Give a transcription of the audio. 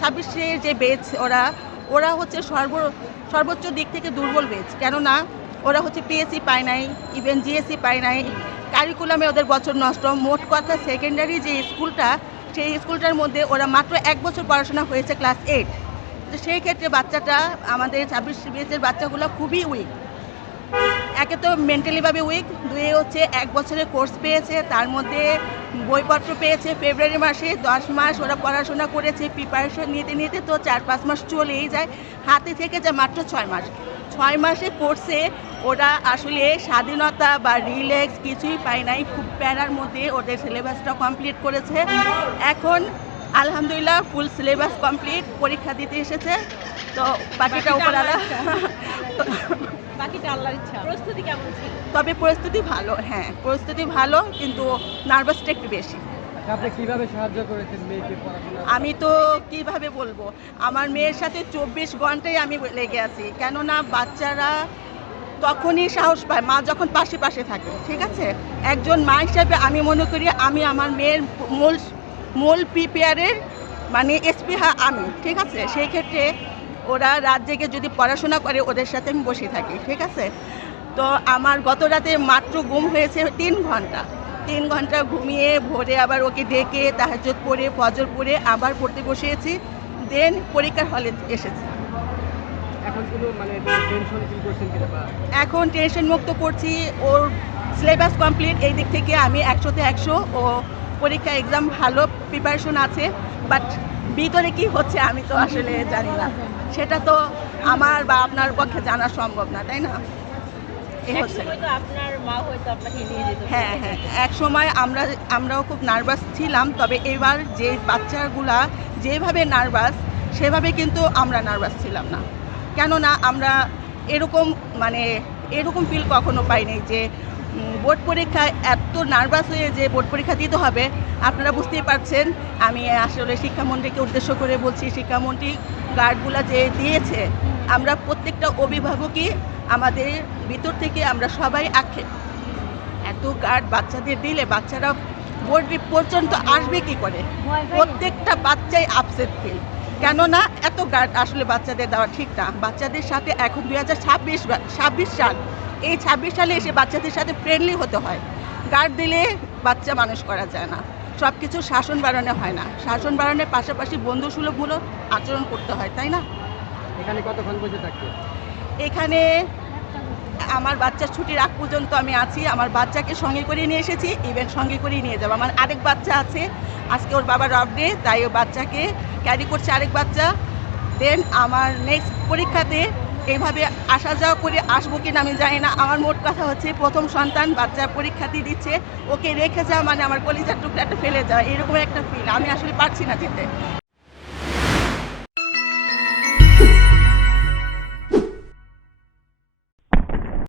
2026-এর যে বেচ ওরা হচ্ছে সর্বোচ্চ দিক থেকে দুর্বল বেচ। কেননা ওরা হচ্ছে পিএসসি পায় নাই, ইভেন জিএসসি পায় নাই, কারিকুলামে ওদের বছর নষ্ট। মোট কথা সেকেন্ডারি যে স্কুলটা, সেই স্কুলটার মধ্যে ওরা মাত্র 1 বছর পড়াশোনা হয়েছে ক্লাস 8। তো সেই ক্ষেত্রে বাচ্চাটা, আমাদের 26 বেচের বাচ্চাগুলো খুবই উইক। একে তো মেন্টালিভাবে উইক, দুয়ে হচ্ছে 1 বছরের কোর্স পেয়েছে, তার মধ্যে বইপত্র পেয়েছে। ফেব্রুয়ারি মাসে 10 মাস ওরা পড়াশোনা করেছে, প্রিপারেশন নিতে নিতে তো 4-5 মাস চলেই যায়, হাতে থেকে যায় মাত্র 6 মাস। 6 মাসে কোর্সে ওরা আসলে স্বাধীনতা বা রিল্যাক্স কিছুই পায় নাই। খুব প্যারার মধ্যে ওদের সিলেবাসটা কমপ্লিট করেছে। এখন আলহামদুলিল্লাহ ফুল সিলেবাস কমপ্লিট, পরীক্ষা দিতে এসেছে। তো বাকিটা উপরালা, বাকিটা আল্লাহর ইচ্ছা। প্রস্তুতি কেমন ছিল? তবে পরিস্থিতি ভালো, হ্যাঁ প্রস্তুতি ভালো, কিন্তু নার্ভাসটা একটু বেশি। আপনি কিভাবে সাহায্য করেছেন মেয়েকে পড়াশোনা? আমি তো কিভাবে বলবো, আমার মেয়ের সাথে 24 ঘন্টাই আমি লেগে আছি। কেননা বাচ্চারা তখনই সাহস পায় মা যখন পাশে পাশে থাকে, ঠিক আছে? একজন মা হিসাবে আমি মনে করি আমি আমার মেয়ের মূল প্রিপেয়ারের মানে স্পৃহা আমি, ঠিক আছে? সেই ক্ষেত্রে ওরা রাত জেগে যদি পড়াশোনা করে ওদের সাথে আমি বসে থাকি, ঠিক আছে? তো আমার গত রাতে মাত্র ঘুম হয়েছে 3 ঘন্টা। 3 ঘন্টা ঘুমিয়ে ভোরে আবার ওকে ডেকে তাহাজ্জুদ পড়ে ফজর পড়ে আবার পড়তে বসিয়েছি, দেন পরীক্ষার হলে এসেছি। এখন কোনো মানে টেনশন ফিল করছেন কিনা বা? এখন টেনশন মুক্ত করছি, ওর সিলেবাস কমপ্লিট, এই দিক থেকে আমি 100-তে 100। ও পরীক্ষা এক্সাম ভালো প্রিপারেশন আছে, বাট ভিতরে কি হচ্ছে আমি তো আসলে জানি না, সেটা তো আমার বা আপনার পক্ষে জানা সম্ভব না, তাই না? এই হচ্ছে। একসময় তো আপনার মা হয়তো আপনাকে নিয়ে যেত। হ্যাঁ হ্যাঁ, এক সময় আমরাও খুব নার্ভাস ছিলাম, তবে এবার যে বাচ্চাগুলা যেভাবে নার্ভাস, সেভাবে কিন্তু আমরা নার্ভাস ছিলাম না। কেননা আমরা এরকম মানে এরকম ফিল কখনো পাইনি যে বোর্ড পরীক্ষায় এত নার্ভাস হয়ে যে বোর্ড পরীক্ষা দিতে হবে। আপনারা বুঝতেই পারছেন, আমি আসলে শিক্ষামন্ত্রীকে উদ্দেশ্য করে বলছি, শিক্ষামন্ত্রী গার্ডগুলা যে দিয়েছে, আমরা প্রত্যেকটা অভিভাবকই আমাদের ভিতর থেকে আমরা সবাই আক্ষেপ, এত গার্ড বাচ্চাদের দিলে বাচ্চারা বোর্ড পর্যন্ত আসবে কি করে? প্রত্যেকটা বাচ্চাই আপসেট ফিল। কেননা এত গার্ড আসলে বাচ্চাদের দেওয়া ঠিক না। বাচ্চাদের সাথে এখন 2026 সাল, এই 26 সালে এসে বাচ্চাদের সাথে ফ্রেন্ডলি হতে হয়। গার্ড দিলে বাচ্চা মানুষ করা যায় না। সব কিছু শাসন বাড়ানো হয় না, শাসন বাড়ানোর পাশাপাশি বন্ধুসুলভমূলক আচরণ করতে হয়, তাই না? এখানে কতক্ষণ বসে থাকতে? এখানে আমার বাচ্চার ছুটির আগ পর্যন্ত আমি আছি। আমার বাচ্চাকে সঙ্গে করে নিয়ে এসেছি, ইভেন সঙ্গে করেই নিয়ে যাবো। আমার আরেক বাচ্চা আছে, আজকে ওর বাবার অফ ডে, তাই ও বাচ্চাকে ক্যারি করছে আরেক বাচ্চা। দেন আমার নেক্সট পরীক্ষাতে এইভাবে আসা যাওয়া করে আসবো কিনা আমি জানি না। আমার মোট কথা হচ্ছে প্রথম সন্তান, বাচ্চা পরীক্ষা দিয়ে দিচ্ছে, ওকে রেখে যাওয়া মানে আমার কলিজার টুকরাটা ফেলে যাওয়া, এরকম একটা ফিল। আমি আসলে পারছি না যেতে।